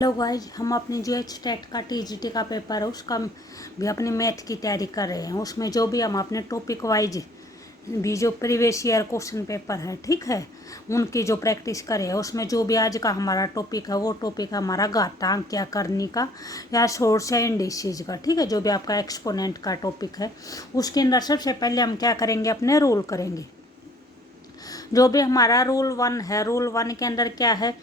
Hello guys, हम अपनी जो टेट का टीजीटी का पेपर है उसका भी अपनी मैथ की तैयारी कर रहे हैं। उसमें जो भी हम अपने टॉपिक वाइज भी जो प्रीवियस ईयर क्वेश्चन पेपर है, ठीक है, उनकी जो प्रैक्टिस करें हैं। उसमें जो भी आज का हमारा टॉपिक है वो टॉपिक है हमारा घातांक या करनी का या सोर्स या इंडिसेज का, ठीक है। जो भी आपका एक्सपोनेंट का टॉपिक है उसके अंदर सबसे पहले हम क्या करेंगे, अपने रूल करेंगे। जो भी हमारा रूल 1 है, रूल 1 के अंदर क्या है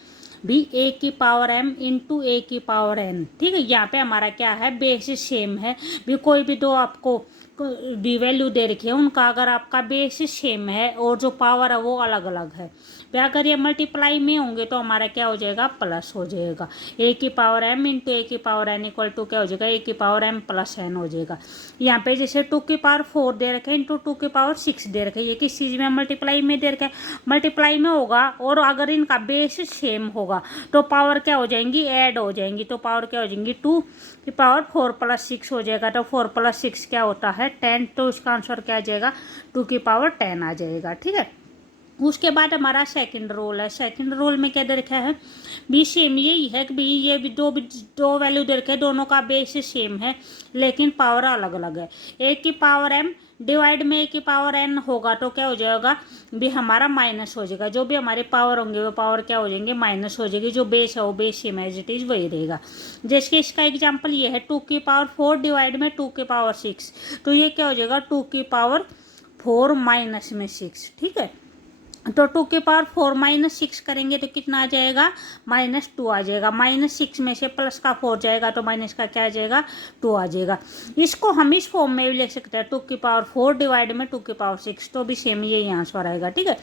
भी ए की पावर m इंटू ए की पावर n, ठीक है। यहाँ पे हमारा क्या है, बेस सेम है भी। कोई भी दो आपको भी वैल्यू दे रखी है, उनका अगर आपका बेस सेम है और जो पावर है वो अलग अलग है, तो अगर ये मल्टीप्लाई में होंगे तो हमारा क्या हो जाएगा, प्लस हो जाएगा। ए की पावर m इंटू ए की पावर n इक्वल टू क्या हो जाएगा, ए की पावर m प्लस n हो जाएगा। यहाँ पे जैसे 2 की पावर 4 दे रखे हैं इंटू 2 की पावर 6 दे रखे हैं, ये किस चीज़ में, मल्टीप्लाई में दे रखे हैं, मल्टीप्लाई में होगा। और अगर इनका बेस सेम होगा तो पावर क्या हो जाएंगी, ऐड हो जाएंगी। तो पावर क्या हो जाएंगी, 2 की पावर 4 प्लस 6 हो जाएगा। तो 4 प्लस 6 क्या होता है, 10। तो इसका आंसर क्या आ जाएगा, 2 की पावर 10 आ जाएगा, ठीक है। उसके बाद हमारा सेकंड रोल है। सेकंड रोल में क्या दे रखा है, भी सेम यही है कि भी ये भी दो वैल्यू दे रखे हैं, दोनों का बेस सेम है लेकिन पावर अलग अलग है। ए की पावर m डिवाइड में ए की पावर n होगा तो क्या हो जाएगा भी, हमारा माइनस हो जाएगा। जो भी हमारे पावर होंगे वो पावर क्या हो जाएंगे, माइनस हो जाएगी। जो बेस है वो base same as it is वही रहेगा। जैसे इसका एग्जाम्पल ये है 2 की पावर 4 डिवाइड में 2 की पावर 6, तो ये क्या हो जाएगा, 2 की पावर 4 माइनस में 6, ठीक है। तो 2 के पावर 4 माइनस 6 करेंगे तो कितना आ जाएगा, -2 आ जाएगा। -6 में से प्लस का 4 जाएगा तो माइनस का क्या आ जाएगा, 2 आ जाएगा। इसको हम इस फॉर्म में भी लिख सकते हैं, 2 की पावर 4 डिवाइड में 2 की पावर 6, तो भी सेम यही आंसर आएगा, ठीक है।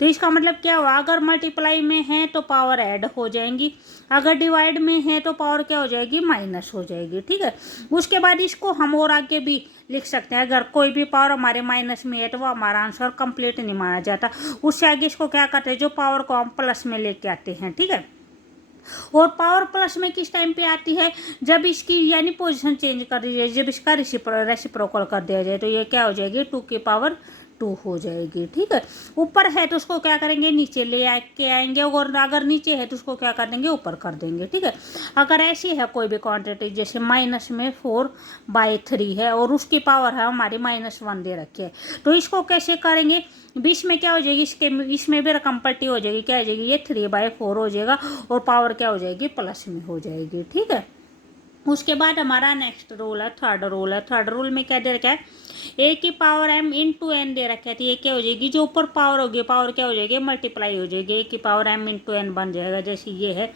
तो इसका मतलब क्या हुआ, अगर मल्टीप्लाई में है तो पावर ऐड हो जाएंगी, अगर डिवाइड में है तो पावर क्या हो जाएगी, माइनस हो जाएगी, ठीक है। उसके बाद इसको हम और आगे भी लिख सकते हैं। अगर कोई भी पावर हमारे माइनस में है तो वो हमारा आंसर कंप्लीट नहीं माना जाता। उससे आगे इसको क्या करते हैं, जो पावर को हम प्लस में लेके आते हैं, ठीक है। और पावर प्लस में किस टाइम पे आती है, जब इसकी यानी पोजीशन चेंज कर दी जाए, जब इसका रेसिप्रोकल कर दिया जाए, तो ये क्या हो जाएगी, 2 की पावर 2 हो जाएगी, ठीक है। ऊपर है तो उसको क्या करेंगे, नीचे ले के आएंगे, और अगर नीचे है तो उसको क्या कर देंगे, ऊपर कर देंगे, ठीक है। अगर ऐसी है कोई भी क्वांटिटी, जैसे माइनस में 4/3 है और उसकी पावर है हमारी -1 दे रखी है, तो इसको कैसे करेंगे, बीच में क्या हो जाएगी, इसमें भी रकम पलटी हो जाएगी, क्या हो जाएगी, ये 3/4 हो जाएगा और पावर क्या हो जाएगी, प्लस में हो जाएगी, ठीक है। उसके बाद हमारा नेक्स्ट रूल है, थर्ड रूल है। थर्ड रूल में क्या दे रखा है, ए की पावर m इंटू एन दे रखा है, तो ये क्या हो जाएगी, जो ऊपर पावर होगी पावर क्या हो जाएगी, मल्टीप्लाई हो जाएगी। ए की पावर m इंटू एन बन जाएगा। जैसे ये है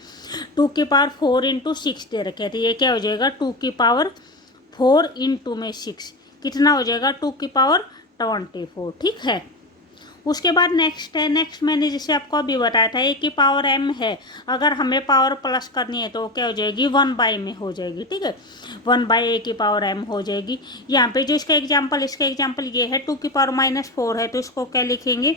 2 की पावर 4 इंटू 6 दे रखे है, तो ये क्या हो जाएगा, 2 की पावर 4 इंटू में 6 कितना हो जाएगा, 2 की पावर 24, ठीक है। उसके बाद नेक्स्ट है, नेक्स्ट मैंने जैसे आपको अभी बताया था, ए की पावर m है, अगर हमें पावर प्लस करनी है तो क्या हो जाएगी, 1 में हो जाएगी, ठीक है। 1/a की पावर m हो जाएगी। यहाँ पे जो इसका एग्जाम्पल ये है, 2 की पावर -4 है, तो इसको क्या लिखेंगे,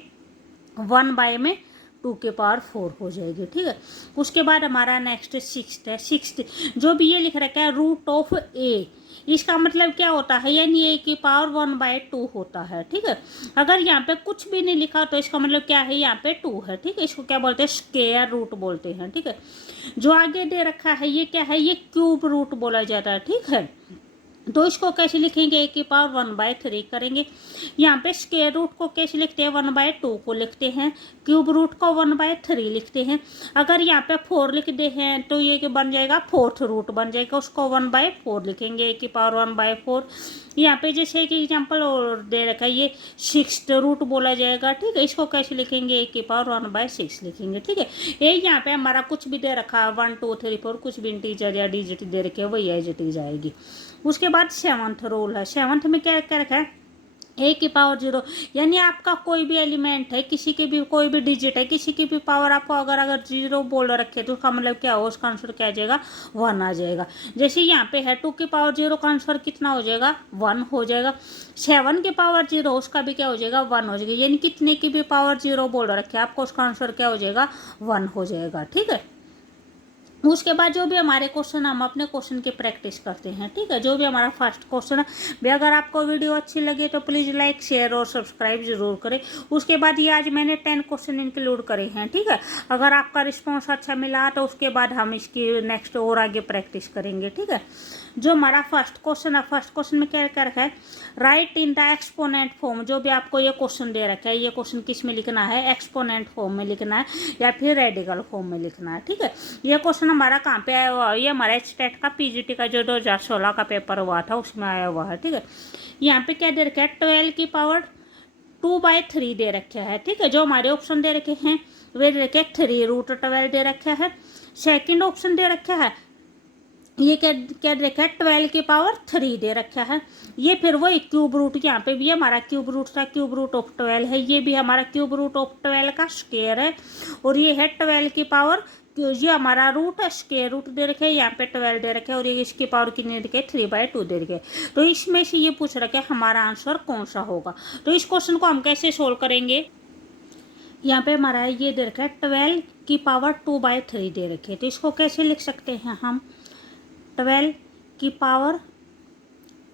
1 में 2 की पावर 4 हो जाएगी, ठीक है। उसके बाद हमारा नेक्स्ट सिक्स्थ है। सिक्स्थ जो भी ये लिख रखा है, √a, इसका मतलब क्या होता है, यानी ए की पावर 1/2 होता है, ठीक है। अगर यहाँ पे कुछ भी नहीं लिखा तो इसका मतलब क्या है, यहाँ पे 2 है, ठीक है। इसको क्या बोलते हैं, स्क्वायर रूट बोलते हैं, ठीक है। जो आगे दे रखा है ये क्या है, ये क्यूब रूट बोला जाता है, ठीक है। तो इसको कैसे लिखेंगे, ए की पावर 1/3 करेंगे। यहाँ पे स्क्वायर रूट को कैसे लिखते हैं, 1/2 को लिखते हैं, क्यूब रूट को 1/3 लिखते हैं। अगर यहाँ पे 4 लिख दे हैं तो ये बन जाएगा, फोर्थ रूट बन जाएगा, उसको 1/4 लिखेंगे, ए की पावर 1/4। यहाँ पे जैसे एक एग्जाम्पल और दे रखा है, ये 6th रूट बोला जाएगा, ठीक है। इसको कैसे लिखेंगे, ए की पावर 1/6 लिखेंगे, ठीक है। ये यहाँ पे हमारा कुछ भी दे रखा है, 1 2 3 4 कुछ भी इंटीजर या डिजिट दे रखे वही एज इट इज आएगी। उसके बाद 7th रूल है। 7th में क्या क्या रखा है, ए की पावर 0, यानी आपका कोई भी एलिमेंट है, किसी के भी कोई भी डिजिट है, किसी की भी पावर आपको अगर 0 बोल रखे तो उसका मतलब क्या हो, उसका आंसर क्या आ जाएगा, 1 आ जाएगा। जैसे यहाँ पे है 2 की पावर 0 का आंसर कितना हो जाएगा, 1 हो जाएगा। 7 की पावर 0 उसका भी क्या हो जाएगा, 1 हो जाएगा। यानी कितने की भी पावर 0 बोल रखे आपको, उसका आंसर क्या हो जाएगा, 1 हो जाएगा, ठीक है। उसके बाद जो भी हमारे क्वेश्चन, हम अपने क्वेश्चन की प्रैक्टिस करते हैं, ठीक है। जो भी हमारा फर्स्ट क्वेश्चन है भी, अगर आपको वीडियो अच्छी लगे तो प्लीज़ लाइक, शेयर और सब्सक्राइब जरूर करें। उसके बाद ये आज मैंने 10 क्वेश्चन इंक्लूड करे हैं, ठीक है। अगर आपका रिस्पॉन्स अच्छा मिला तो उसके बाद हम इसकी नेक्स्ट और आगे प्रैक्टिस करेंगे, ठीक है। जो हमारा फर्स्ट क्वेश्चन है, फर्स्ट क्वेश्चन में क्या क्या रखा है, right in the exponent form. जो भी आपको ये क्वेश्चन दे रखा है, ये क्वेश्चन किस में लिखना है, एक्सपोनेंट फॉर्म में लिखना है या फिर रेडिकल फॉर्म में लिखना है, ठीक है। ये क्वेश्चन हमारा कहाँ पे आया हुआ है, ये हमारा स्टेट का पीजीटी का जो 2016 का पेपर हुआ था उसमें आया हुआ है, ठीक है। यहाँ पे क्या दे रखा है, 12 की पावर 2/3 दे रखा है, ठीक है। जो हमारे ऑप्शन दे रखे हैं वे दे रखे 3√12 दे रखा है। सेकंड ऑप्शन दे रखा है, ये क्या क्या दे रखा है, 12 की पावर 3 दे रखा है। ये फिर वही क्यूब रूट, यहाँ पे भी हमारा क्यूब रूट था, क्यूब रूट ऑफ 12 है। ये भी हमारा क्यूब रूट ऑफ 12 का स्क्वायर है। और ये है 12 की पावर, ये हमारा रूट है, स्क्वायर रूट दे रखे हैं, यहाँ पे 12 दे रखे हैं और ये इसकी पावर कितनी दे रखे, 3/2 दे रखे। तो इसमें से ये पूछ रखा है हमारा आंसर कौन सा होगा। तो इस क्वेश्चन को हम कैसे सोल्व करेंगे, यहाँ पे हमारा ये दे रखा है 12 की पावर 2/3 दे रखे है। तो इसको कैसे लिख सकते हैं हम, 12 की पावर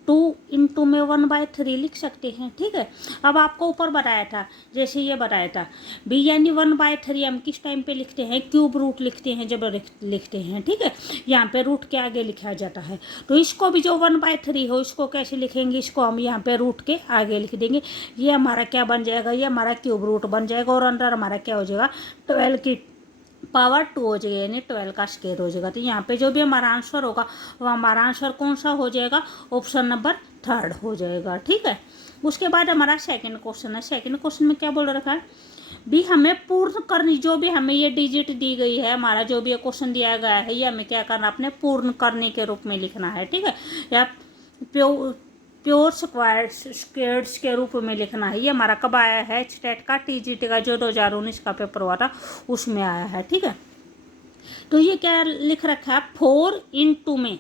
2 इंटू में 1/3 लिख सकते हैं, ठीक है। अब आपको ऊपर बताया था, जैसे ये बताया था बी, यानी 1/3 हम किस टाइम पे लिखते हैं, क्यूब रूट लिखते हैं जब लिखते हैं, ठीक है। यहाँ पे रूट के आगे लिखा जाता है। तो इसको भी जो 1/3 हो, इसको कैसे लिखेंगे, इसको हम यहाँ पे रूट के आगे लिख देंगे। ये हमारा क्या बन जाएगा, ये हमारा क्यूब रूट बन जाएगा और अंदर हमारा क्या हो जाएगा, 12 की पावर 2 हो जाएगा, यानी 12 का स्क्वायर हो जाएगा। तो यहाँ पे जो भी हमारा आंसर होगा वो हमारा आंसर कौन सा हो जाएगा, ऑप्शन नंबर 3 हो जाएगा, ठीक है। उसके बाद हमारा सेकंड क्वेश्चन है। सेकंड क्वेश्चन में क्या बोल रखा है, भी हमें पूर्ण करनी, जो भी हमें ये डिजिट दी गई है, हमारा जो भी ये क्वेश्चन दिया गया है, ये हमें क्या करना, अपने पूर्ण करने के रूप में लिखना है, ठीक है। या प्योर स्क्वायर्स के रूप में लिखना है। ये हमारा कब आया है, स्टेट का टीजीटी का जो 2019 का पेपर हुआ था उसमें आया है, ठीक है। तो ये क्या लिख रखा है, 4 में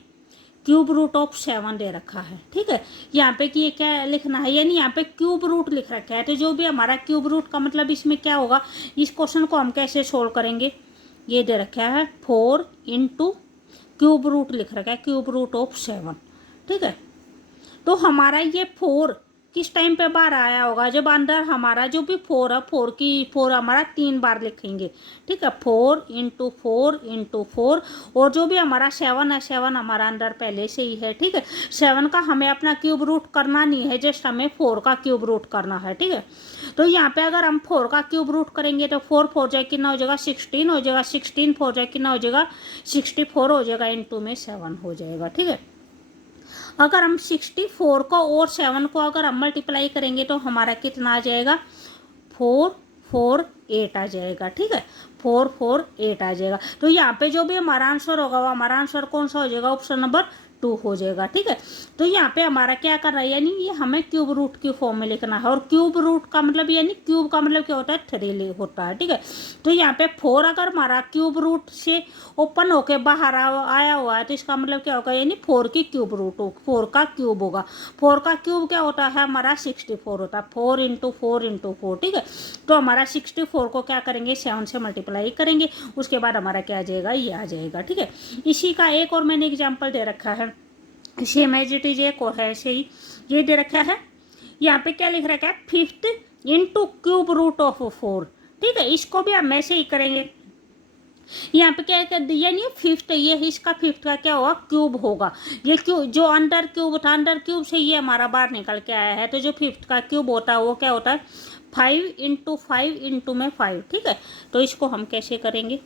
क्यूब रूट ऑफ 7 दे रखा है, ठीक है। यहाँ पे कि ये क्या लिखना है, यानी यहाँ पे क्यूब रूट लिख रखा है। तो जो भी हमारा क्यूब रूट का मतलब इसमें क्या होगा, इस क्वेश्चन को हम कैसे सोल्व करेंगे, ये दे रखा है 4 क्यूब रूट लिख रखा है, क्यूब रूट ऑफ 7, ठीक है। तो हमारा ये 4 किस टाइम पे बार आया होगा, जब अंदर हमारा जो भी 4 है, 4 हमारा 3 बार लिखेंगे, ठीक है। 4 और जो भी हमारा 7 है, 7 हमारा अंदर पहले से ही है, ठीक है। 7 का हमें अपना क्यूब रूट करना नहीं है, जस्ट हमें 4 का क्यूब रूट करना है, ठीक है। तो यहाँ पे अगर हम 4 का क्यूब रूट करेंगे तो 4 जाए कितना हो जाएगा, 16 हो जाएगा। 16 जाए कितना हो जाएगा, 64 हो जाएगा, इंटू में 7 हो जाएगा, ठीक है। अगर हम 64 को और 7 को अगर हम मल्टीप्लाई करेंगे तो हमारा कितना आ जाएगा, 448 आ जाएगा, ठीक है। 448 आ जाएगा। तो यहाँ पे जो भी हमारा आंसर होगा वो हमारा आंसर कौन सा हो जाएगा, ऑप्शन नंबर 2 हो जाएगा, ठीक है। तो यहाँ पे हमारा क्या कर रहा है, यानी ये हमें क्यूब रूट की फॉर्म में लिखना है। और क्यूब रूट का मतलब, यानी क्यूब का मतलब क्या होता है, 3 होता है, ठीक है। तो यहाँ पे 4 अगर हमारा क्यूब रूट से ओपन होके बाहर आया हुआ है तो इसका मतलब क्या होगा, यानी 4 की क्यूब रूट हो, 4 का क्यूब होगा। 4 का क्यूब क्या होता है, हमारा 64 होता है, 4 इंटू 4, ठीक है। तो हमारा 64 को क्या करेंगे, 7 से मल्टीप्लाई करेंगे, उसके बाद हमारा क्या आ जाएगा, ये आ जाएगा, ठीक है। इसी का एक और मैंने एग्जाम्पल दे रखा है, सेम एज इट इज एक और है, ऐसे ही ये दे रखा है। यहाँ पे क्या लिख रखा है, 5 इंटू क्यूब रूट ऑफ 4, ठीक है। इसको भी हम ऐसे ही करेंगे। यहाँ पे क्या कर दिया, यानी 5, ये इसका 5 का क्या होगा, क्यूब होगा। ये क्यूब जो अंडर क्यूब था, अंडर क्यूब से ये हमारा बाहर निकल के आया है। तो जो 5 का क्यूब होता है वो क्या होता है, 5 इंटू 5 इंटू में 5, ठीक है। तो इसको हम कैसे करेंगे,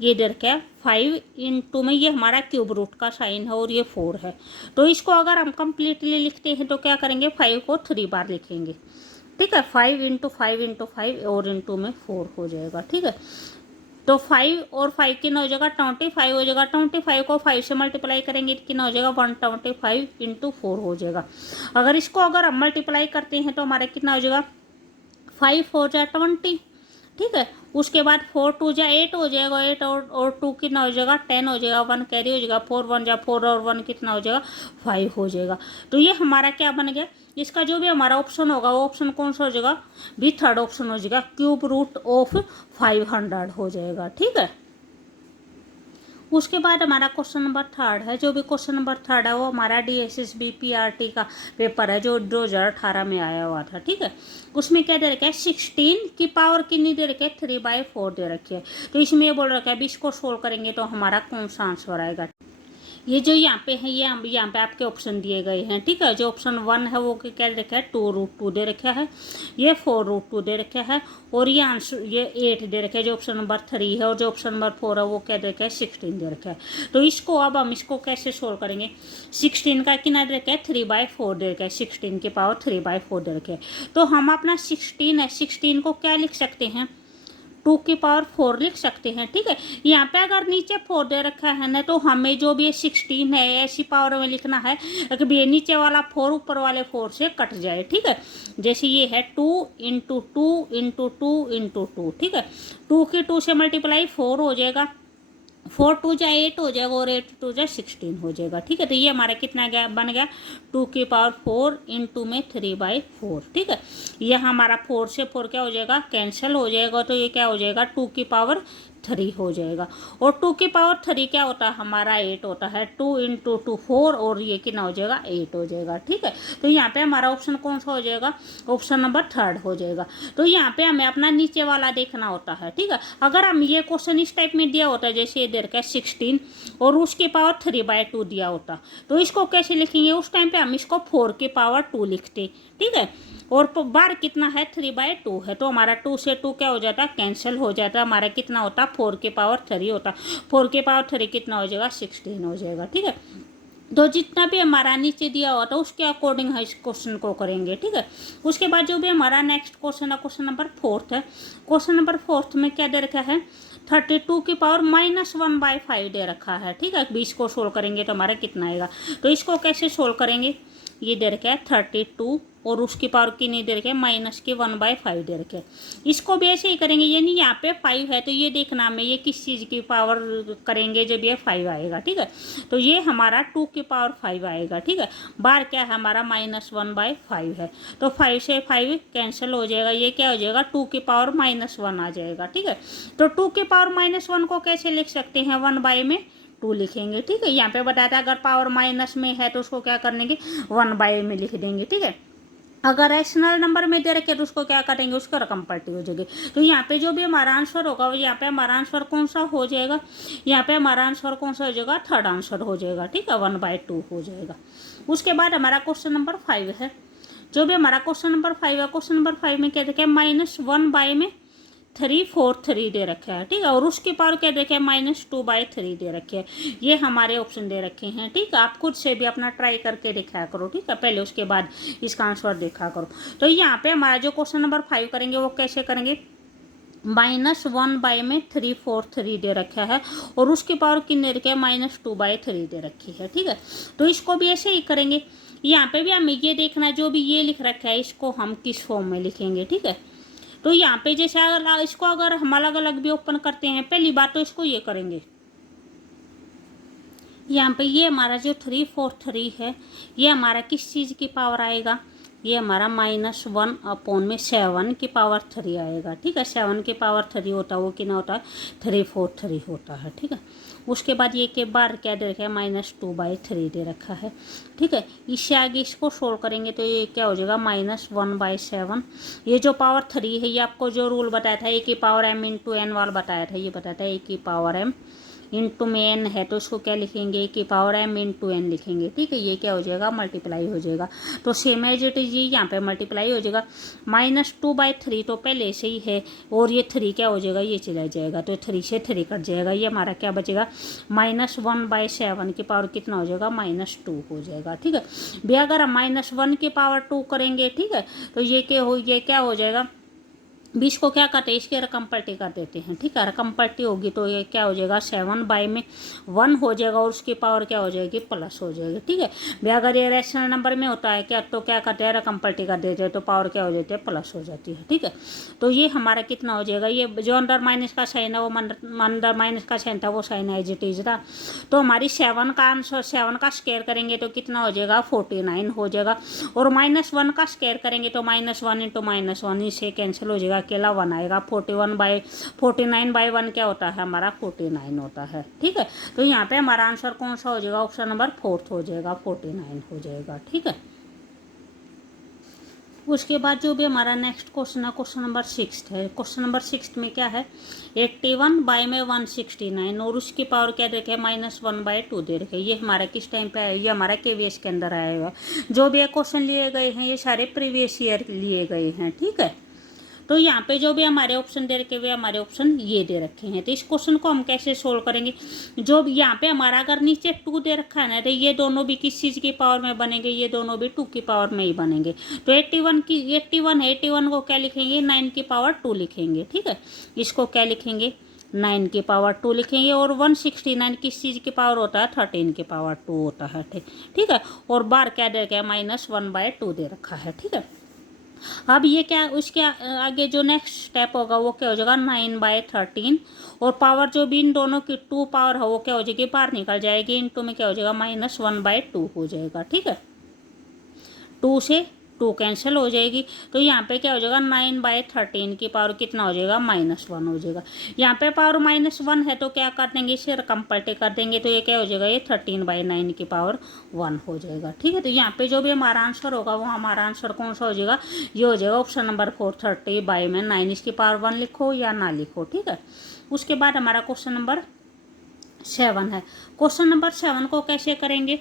ये इधर क्या, 5 इंटू में ये हमारा क्यूब रूट का साइन है और ये 4 है। तो इसको अगर हम कंप्लीटली लिखते हैं तो क्या करेंगे, 5 को 3 बार लिखेंगे, ठीक है। 5 इंटू 5 और इंटू में 4 हो जाएगा, ठीक है। तो 5 और 5 कितना हो जाएगा, 25 हो जाएगा। 25 को 5 से मल्टीप्लाई करेंगे कितना हो जाएगा, 125 इंटू 4 हो जाएगा। अगर इसको अगर हम मल्टीप्लाई करते हैं तो हमारा कितना हो जाएगा, 5 4 जा 20, ठीक है। उसके बाद 4 2 जा 8 हो जाएगा, 8 और 2 कितना हो जाएगा, 10 हो जाएगा, 1 कैरी हो जाएगा, 4 1 जा 4 और 1 कितना हो जाएगा, 5 हो जाएगा। तो ये हमारा क्या बन गया, इसका जो भी हमारा ऑप्शन होगा वो ऑप्शन कौन सा हो जाएगा, भी 3rd ऑप्शन हो जाएगा, क्यूब रूट ऑफ 500 हो जाएगा, ठीक है। उसके बाद हमारा क्वेश्चन नंबर थर्ड है। जो भी क्वेश्चन नंबर थर्ड है वो हमारा DSSB PRT का पेपर है जो 2018 में आया हुआ था, ठीक है। उसमें क्या दे रखा है, 16 की पावर कितनी दे रखी है, 3/4 दे रखी है। तो इसमें ये बोल रखा है, अभी इसको सोल्व करेंगे तो हमारा कौन सा आंसर आएगा। ये जो यहाँ पे है, ये यहाँ पे आपके ऑप्शन दिए गए हैं, ठीक है। जो ऑप्शन 1 है वो क्या दे रखा है, 2√2 दे रखा है, ये 4√2 दे रखा है, और ये आंसर ये 8 दे रखा है जो ऑप्शन नंबर 3 है, और जो ऑप्शन नंबर 4 है वो क्या दे रखा है, 16 दे रखा है। तो इसको अब हम इसको कैसे सोल्व करेंगे। 16 का कितना दे रखा है, 3/4 दे रखा है, 16 की पावर 3/4 दे रखा है। तो हम अपना 16 है, 16 को क्या लिख सकते हैं, 2 की पावर 4 लिख सकते हैं, ठीक है। यहाँ पे अगर नीचे 4 दे रखा है ना, तो हमें जो भी 16 है ऐसी पावर में लिखना है कि ये नीचे वाला 4 ऊपर वाले 4 से कट जाए, ठीक है। जैसे ये है 2 × 2 × 2 × 2, ठीक है। 2 की 2 से मल्टीप्लाई 4 हो जाएगा, 4 2 जा 8 हो जाएगा, और 8 2 जा 16 हो जाएगा, ठीक है। तो ये हमारा कितना गया, बन गया 2 की पावर 4 इंटू में 3/4, ठीक है। यह हमारा 4 से 4 क्या हो जाएगा, कैंसिल हो जाएगा, तो ये क्या हो जाएगा, 2 की पावर 3 हो जाएगा। और 2 की पावर 3 क्या होता है, हमारा 8 होता है। 2 × 2 4, और ये कितना हो जाएगा, 8 हो जाएगा, ठीक है। तो यहाँ पे हमारा ऑप्शन कौन सा हो जाएगा, ऑप्शन नंबर 3 हो जाएगा। तो यहाँ पे हमें अपना नीचे वाला देखना होता है, ठीक है। अगर हम ये क्वेश्चन इस टाइप में दिया होता है, जैसे ये दे रखा है 16 और उसकी पावर 3/2 दिया होता, तो इसको कैसे लिखेंगे, उस टाइम पे हम इसको 4 की पावर 2 लिखते, ठीक है। और बार कितना है, 3/2 है, तो हमारा 2 से 2 क्या हो जाता है, कैंसिल हो जाता है। हमारा कितना होता, 4 की पावर 3 होता। 4 की पावर 3 कितना हो जाएगा, 16 हो जाएगा, ठीक है। तो जितना भी हमारा नीचे दिया हुआ था उसके अकॉर्डिंग है इस क्वेश्चन को करेंगे, ठीक है। उसके बाद जो भी हमारा नेक्स्ट क्वेश्चन है, क्वेश्चन नंबर 4 है। क्वेश्चन नंबर 4 में क्या दे रखा है, 32 की पावर -1/5 दे रखा है, ठीक है। 20 को सोल्व करेंगे तो हमारा कितना आएगा। तो इसको कैसे सोल्व करेंगे, ये दे रखा है 32 और उसकी पावर की नहीं दे रखे, -1/5 दे रखे। इसको भी ऐसे ही करेंगे, यानी यहाँ पे 5 है तो ये देखना हमें ये किस चीज़ की पावर करेंगे, जब ये 5 आएगा, ठीक है। तो ये हमारा 2 की पावर 5 आएगा, ठीक है। बार क्या है हमारा, -1/5 है, तो 5 से 5 कैंसिल हो जाएगा, ये क्या हो जाएगा, 2 की पावर -1 आ जाएगा, ठीक है। तो 2 की पावर -1 को कैसे लिख सकते हैं, 1 में 2 लिखेंगे, ठीक है। यहाँ पे बताया था अगर पावर माइनस में है तो उसको क्या करेंगे, 1 में लिख देंगे, ठीक है। अगर रैशनल नंबर में दे रखे तो उसको क्या करेंगे, उसको रकम पलटी हो जाएगी। तो यहाँ पे जो भी हमारा आंसर होगा वो यहाँ पे हमारा आंसर कौन सा हो जाएगा, यहाँ पे हमारा आंसर कौन सा हो जाएगा, 3rd आंसर हो जाएगा, ठीक है, 1/2 हो जाएगा। उसके बाद हमारा क्वेश्चन नंबर 5 है। जो भी हमारा क्वेश्चन नंबर 5 है, क्वेश्चन नंबर 5 में क्या देखा है, -1 में 3 4 3 दे रखे हैं, ठीक है। और उसके पावर क्या देखे, -2/3 दे रखे हैं। ये हमारे ऑप्शन दे रखे हैं, ठीक है। आप खुद से भी अपना ट्राई करके दिखाया करो, ठीक है, पहले उसके बाद इसका आंसर देखा करो। तो यहाँ पे हमारा जो क्वेश्चन नंबर 5 करेंगे वो कैसे करेंगे, -1 में 3 4 3 दे रखा है, और उसकी पावर कितने रखे, -2/3 दे रखी है, ठीक है। तो इसको भी ऐसे ही करेंगे। यहाँ पे भी हमें ये देखना, जो भी ये लिख रखा है इसको हम किस फॉर्म में लिखेंगे, ठीक है। तो यहाँ पे जैसे अगर इसको अगर हम अलग अलग भी ओपन करते हैं, पहली बात तो इसको ये करेंगे, यहाँ पे ये हमारा जो 3 4 3 है ये हमारा किस चीज़ की पावर आएगा, ये हमारा -1/7 की पावर 3 आएगा, ठीक है। 7 की पावर 3 होता है वो कितना होता है, 3 4 3 होता है, ठीक है। उसके बाद ये के बार क्या दे रखा है, -2/3 दे रखा है, ठीक है। इससे आगे इसको सोल्व करेंगे तो ये क्या हो जाएगा, -1/7। ये जो पावर 3 है ये आपको जो रूल बताया था, ए की पावर m × n वाला बताया था, ये बताया था ए की पावर m इंटू में n है तो उसको क्या लिखेंगे, ए की पावर m × n लिखेंगे, ठीक है। ये क्या हो जाएगा, मल्टीप्लाई हो जाएगा। तो सेम एज इट इज यहाँ पे मल्टीप्लाई हो जाएगा। -2/3 तो पहले से ही है, और ये 3 क्या हो जाएगा, ये चला जाएगा, तो 3 से 3 कट जाएगा। ये हमारा क्या बचेगा, -1/7 की पावर कितना हो जाएगा, -2 हो जाएगा, ठीक है। भी अगर हम -1 की पावर 2 करेंगे, ठीक है, तो ये क्या हो जाएगा, 20 को क्या करते हैं, इसके रकम पलटी कर देते हैं, ठीक है। रकम पलटी होगी तो ये क्या हो जाएगा, 7 में 1 हो जाएगा, और उसकी पावर क्या हो जाएगी, प्लस हो जाएगी, ठीक है। भाई अगर ये रैशनल नंबर में होता है क्या, तो क्या करते हैं, रकम पलटी कर देते हैं तो पावर क्या हो जाती है, प्लस हो जाती है, ठीक है। तो ये हमारा कितना हो जाएगा, ये जो अंडर माइनस का साइन है वो अंडर माइनस का साइन था वो साइन एज इट इज था। तो हमारी 7 का आंसर, 7 का स्क्वायर करेंगे तो कितना हो जाएगा, 49 हो जाएगा। और -1 का स्क्वायर करेंगे तो -1 × -1 इसे कैंसिल हो जाएगा, अकेला 1 आएगा। 49/1 क्या होता है हमारा 49 होता है। ठीक है, तो यहाँ पे हमारा आंसर कौन सा हो जाएगा, ऑप्शन नंबर 4 हो जाएगा, 49 हो जाएगा। ठीक है, उसके बाद जो भी हमारा नेक्स्ट क्वेश्चन है, क्वेश्चन नंबर 6 है। क्वेश्चन नंबर 6 में क्या है, 81 बाई में 169 और उसकी पावर क्या दे रखे है, -1/2 दे रखे। ये हमारा किस टाइम पे आया, ये हमारा केवीएस के अंदर आया हुआ। जो भी क्वेश्चन लिए गए हैं ये सारे प्रीवियस ईयर लिए गए हैं। ठीक है, तो यहाँ पे जो भी हमारे ऑप्शन दे रखे हुए हमारे ऑप्शन ये दे रखे हैं। तो इस क्वेश्चन को हम कैसे सोल्व करेंगे, जो यहाँ पे हमारा अगर नीचे 2 दे रखा है ना, तो ये दोनों भी किस चीज़ की पावर में बनेंगे, ये दोनों भी 2 की पावर में ही बनेंगे। तो 81 को क्या लिखेंगे, 9 की पावर 2 लिखेंगे। ठीक है, इसको क्या लिखेंगे, 9 की पावर 2 लिखेंगे। और 169 किस चीज़ की पावर होता है, 13 की पावर 2 होता है। ठीक है, और बार क्या दे रखा है, -1/2 दे रखा है। ठीक है, अब ये क्या, उसके आगे जो नेक्स्ट स्टेप होगा वो क्या हो जाएगा, 9/13 और पावर जो भी इन दोनों की 2 पावर है वो क्या हो जाएगी, बाहर निकल जाएगी। इनटू में क्या हो जाएगा, -1/2 हो जाएगा। ठीक है, 2 से 2 कैंसिल हो जाएगी। तो यहाँ पे क्या हो जाएगा, 9/13 की पावर कितना हो जाएगा, -1 हो जाएगा। यहाँ पे पावर -1 है तो क्या कर देंगे, इसे कंपल्टे कर देंगे। तो ये क्या हो जाएगा, ये 13/9 की पावर 1 हो जाएगा। ठीक है, तो यहाँ पे जो भी हमारा आंसर होगा वो हमारा आंसर कौन सा हो जाएगा, ये हो जाएगा ऑप्शन नंबर 4, 30/9। इसकी पावर 1 लिखो या ना लिखो। ठीक है, उसके बाद हमारा क्वेश्चन नंबर 7 है। क्वेश्चन नंबर 7 को कैसे करेंगे,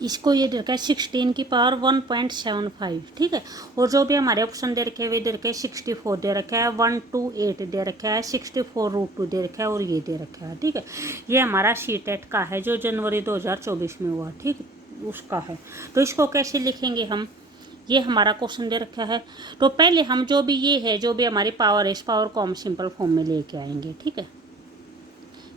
इसको ये दे रखा है 16 की पावर 1.75। ठीक है, और जो भी हमारे ऑप्शन दे रखे हुए दे रखे हैं 64 दे रखा है, 128 दे रखा है, 64√2 दे रखा है और ये दे रखा है। ठीक है, ये हमारा सी-टेट का है जो जनवरी 2024 में हुआ। ठीक है, उसका है। तो इसको कैसे लिखेंगे हम, ये हमारा क्वेश्चन दे रखा है। तो पहले हम जो भी ये है, जो भी हमारी पावर है, इस पावर को हम सिंपल फॉर्म में लेके आएंगे। ठीक है,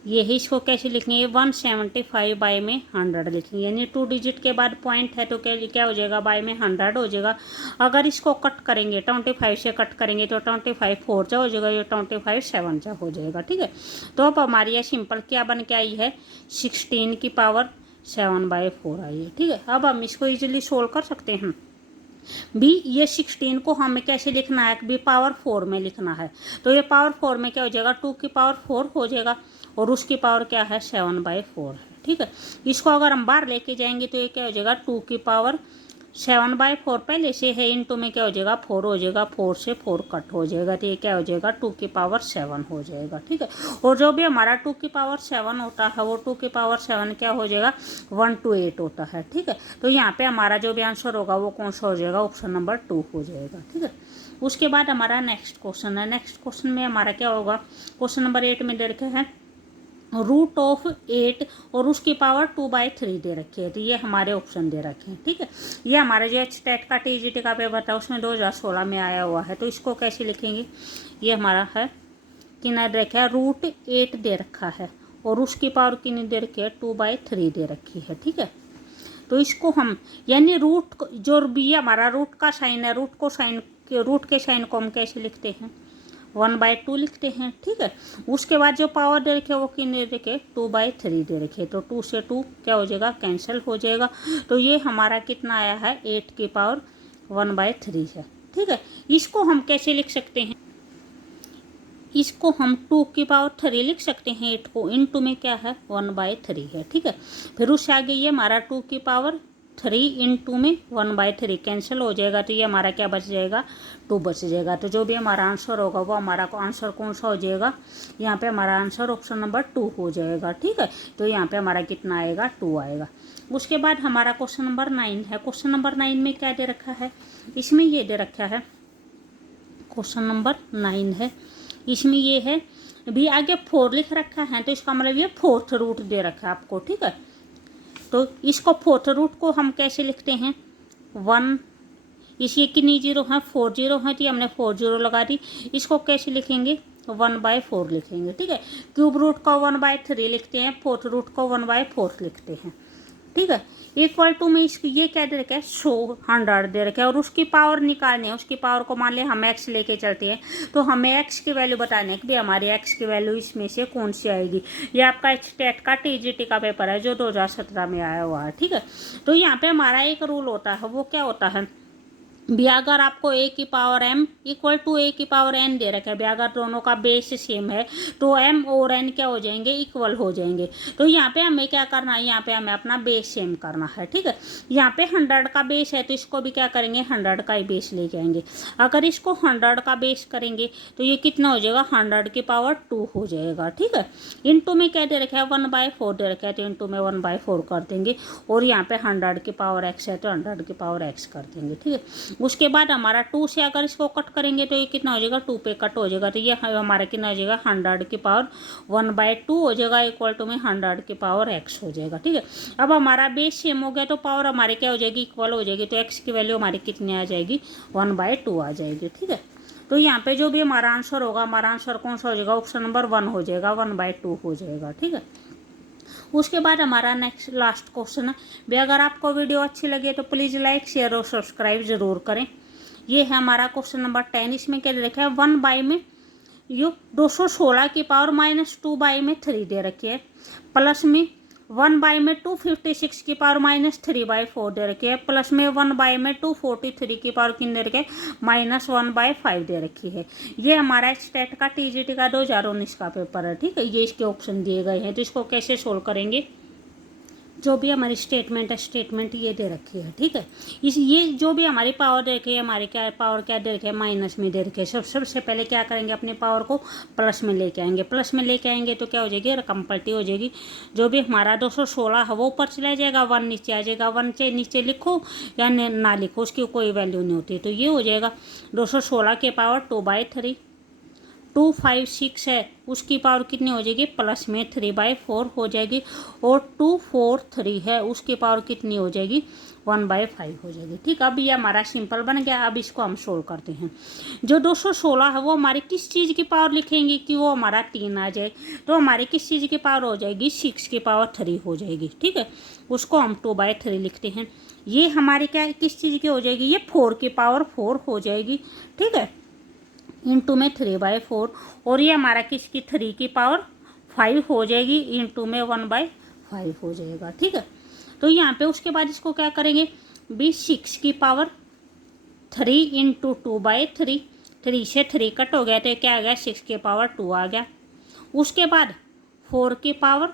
यही इसको कैसे लिखेंगे, 175 बाई में 100 लिखेंगे, यानी 2 डिजिट के बाद पॉइंट है तो क्या हो जाएगा, बाई में 100 हो जाएगा। अगर इसको कट करेंगे 25 से कट करेंगे तो 25 4 जा हो जाएगा, ये 25 7 जा हो जाएगा। ठीक है, तो अब हमारी ये सिंपल क्या बन के आई है, 16 की पावर 7/4 आई है। ठीक है, अब हम इसको ईजिली सोल्व कर सकते हैं। भी ये 16 को हमें कैसे लिखना है, भी पावर 4 में लिखना है। तो ये पावर 4 में क्या हो जाएगा, 2 की पावर 4 हो जाएगा और उसकी पावर क्या है, 7/4 है। ठीक है, इसको अगर हम बाहर लेके जाएंगे तो ये क्या हो जाएगा, 2 की पावर 7/4 पहले से है, इनटू में क्या हो जाएगा, 4 हो जाएगा, 4 से 4 कट हो जाएगा। तो ये क्या हो जाएगा, 2 की पावर 7 हो जाएगा। ठीक है, और जो भी हमारा 2 की पावर 7 होता है वो 2 की पावर 7 क्या हो जाएगा, 128 होता है। ठीक है, तो यहाँ पे हमारा जो भी आंसर होगा वो कौन सा हो जाएगा, ऑप्शन नंबर 2 हो जाएगा। ठीक है, उसके बाद हमारा नेक्स्ट क्वेश्चन है। नेक्स्ट क्वेश्चन में हमारा क्या होगा, क्वेश्चन नंबर 8 में दे रखे हैं √8 और उसकी पावर 2/3 दे रखी है। तो ये हमारे ऑप्शन दे रखे हैं। ठीक है, ये हमारे जो टेट का टीजीटी का पेपर था उसमें 2016 में आया हुआ है। तो इसको कैसे लिखेंगे, ये हमारा है कितना दे रखा है, √8 दे रखा है और उसकी पावर कितनी दे रखी है, 2/3 दे रखी है। ठीक है, तो इसको हम यानी रूट जो भी हमारा रूट का साइन है, रूट के साइन को हम कैसे लिखते हैं, 1/2 लिखते हैं। ठीक है, उसके बाद जो पावर दे रखे वो कितने दे रखे, 2/3 दे रखे। तो 2 से 2 क्या हो जाएगा, कैंसिल हो जाएगा। तो ये हमारा कितना आया है, 8 की पावर 1/3 है। ठीक है, इसको हम कैसे लिख सकते हैं, इसको हम 2 की पावर 3 लिख सकते हैं। 8 को इनटू में क्या है, 1/3 है। ठीक है, फिर उससे आगे ये हमारा 2 की पावर 3 इंटू में 1/3 कैंसिल हो जाएगा। तो ये हमारा क्या बच जाएगा, 2 बच जाएगा। तो जो भी हमारा आंसर होगा वो हमारा आंसर कौन सा हो जाएगा, यहाँ पे हमारा आंसर ऑप्शन नंबर 2 हो जाएगा। ठीक है, तो यहाँ पे हमारा कितना आएगा, 2 आएगा। उसके बाद हमारा क्वेश्चन नंबर 9 है। क्वेश्चन नंबर 9 में क्या दे रखा है, इसमें ये दे रखा है, क्वेश्चन नंबर 9 है, इसमें ये है भी आगे 4 लिख रखा है। तो इसका मतलब ये 4th रूट दे रखा है आपको। ठीक है, तो इसको 4th रूट को हम कैसे लिखते हैं, 1 इस ये कितनी 0 है, 4 0 है, तो हमने 4 0 लगा दी। इसको कैसे लिखेंगे, 1/4 लिखेंगे। ठीक है, क्यूब रूट को 1/3 लिखते हैं, 4th रूट को 1/4 लिखते हैं। ठीक है, इक्वल टू में इसकी ये क्या दे रखा है, 100 दे रखा है और उसकी पावर निकालनी है। उसकी पावर को मान लिया हम x लेके चलते हैं, तो हमें x की वैल्यू बताने है कि हमारी x की वैल्यू इसमें से कौन सी आएगी। ये आपका टेट का टीजीटी का पेपर है जो 2017 में आया हुआ है। ठीक है, तो यहाँ पे हमारा एक रूल होता है, वो क्या होता है, भी अगर आपको a की power m equal to a की पावर n दे रखा है, भी अगर दोनों का बेस सेम है तो m और n क्या हो जाएंगे, इक्वल हो जाएंगे। तो यहाँ पे हमें क्या करना है, यहाँ पे हमें अपना बेस सेम करना है, ठीक है। यहाँ पे 100 का बेस है तो इसको भी क्या करेंगे, 100 का ही बेस लेके आएंगे। अगर इसको 100 का बेस करेंगे तो ये कितना हो जाएगा, 100 की पावर 2 हो जाएगा, ठीक है। इंटू में क्या दे रखा है, 1/4 दे रखा है तो इंटू में 1/4 कर देंगे। और यहाँ पे 100 की पावर x है तो 100 की पावर x कर देंगे, ठीक है। उसके बाद हमारा 2 से अगर इसको कट करेंगे तो ये कितना हो जाएगा, 2 पे कट हो जाएगा तो ये हमारा कितना हो जाएगा, 100 की पावर 1/2 हो जाएगा इक्वल टू में 100 की पावर x हो जाएगा, ठीक है। अब हमारा बेस सेम हो गया तो पावर हमारी क्या हो जाएगी, इक्वल हो जाएगी। तो x की वैल्यू हमारी कितनी आ जाएगी, 1/2 आ जाएगी, ठीक है। तो यहाँ पे जो भी हमारा आंसर होगा, हमारा आंसर कौन सा हो जाएगा, ऑप्शन नंबर 1 हो जाएगा, 1/2 हो जाएगा, ठीक है। उसके बाद हमारा नेक्स्ट लास्ट क्वेश्चन है, भी अगर आपको वीडियो अच्छी लगे तो प्लीज़ लाइक शेयर और सब्सक्राइब ज़रूर करें। ये है हमारा क्वेश्चन नंबर 10। इसमें क्या दे रखा है, 1 में यो 216 की पावर -2 में 3 दे रखी है, प्लस में 1 में 256 की पावर -3/4 दे रखी है, प्लस में 1 में 243 की पावर किन दे रखे -1/5 दे रखी है। ये हमारा स्टेट का टीजीटी का 2019 का पेपर है, ठीक है। ये इसके ऑप्शन दिए गए हैं, तो इसको कैसे सोल्व करेंगे, जो भी हमारी स्टेटमेंट है, स्टेटमेंट ये दे रखी है, ठीक है। इस ये जो भी हमारी पावर दे रखी है, हमारी क्या पावर क्या दे रखी है, माइनस में दे रखी है। सबसे पहले क्या करेंगे, अपने पावर को प्लस में लेके आएंगे। प्लस में लेके आएंगे तो क्या हो जाएगी, रकम पलटी हो जाएगी। जो भी हमारा 216 है वो ऊपर चला जाएगा, 1 नीचे आ जाएगा। 1 से नीचे लिखो या ना लिखो, उसकी कोई वैल्यू नहीं होती। तो ये हो जाएगा 216 के पावर 2/3। 256 है उसकी पावर कितनी हो जाएगी, प्लस में 3/4 हो जाएगी। और 243 है उसकी पावर कितनी हो जाएगी, 1/5 हो जाएगी, ठीक। अब ये हमारा सिंपल बन गया। अब इसको हम सोल्व करते हैं। जो 216 है वो हमारी किस चीज़ की पावर लिखेंगे कि वो हमारा 3 आ जाए, तो हमारी किस चीज़ की पावर हो जाएगी, 6 की पावर 3 हो जाएगी, ठीक है। उसको हम 2/3 लिखते हैं। ये हमारी क्या किस चीज़ की हो जाएगी, ये 4 की पावर 4 हो जाएगी, ठीक है, इंटू में 3/4। और ये हमारा किसकी 3 की पावर 5 हो जाएगी, इंटू में 1/5 हो जाएगा, ठीक है। तो यहाँ पे उसके बाद इसको क्या करेंगे, 6 की पावर 3 इंटू 2/3। 3 से 3 कट हो गया तो क्या आ गया, 6 की पावर 2 आ गया। उसके बाद 4 की पावर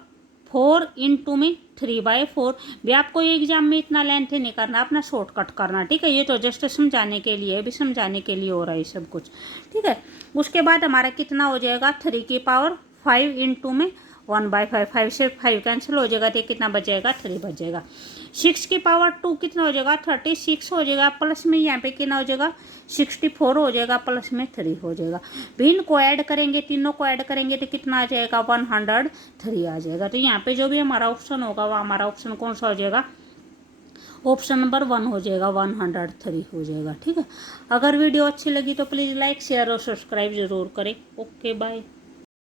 4 इंटू में 3/4। भी आपको ये एग्जाम में इतना लेंथ नहीं करना, अपना शॉर्टकट करना, ठीक है। ये तो जस्ट समझाने के लिए, भी समझाने के लिए हो रहा है सब कुछ, ठीक है। उसके बाद हमारा कितना हो जाएगा, 3 की पावर 5 इंटू में 1/5। 5 से 5 कैंसिल हो जाएगा तो कितना बचेगा, 3 बच जाएगा। 6 की पावर 2 कितना हो जाएगा, 36 हो जाएगा। प्लस में यहाँ पे कितना हो जाएगा, 64 हो जाएगा, प्लस में 3 हो जाएगा। भी इनको ऐड करेंगे, तीनों को ऐड करेंगे तो कितना आ जाएगा, 103 आ जाएगा। तो यहाँ पे जो भी हमारा ऑप्शन होगा वो हमारा ऑप्शन कौन सा हो जाएगा, ऑप्शन नंबर 1 हो जाएगा, 103 हो जाएगा, ठीक है। अगर वीडियो अच्छी लगी तो प्लीज़ लाइक शेयर और सब्सक्राइब ज़रूर करें। Okay bye.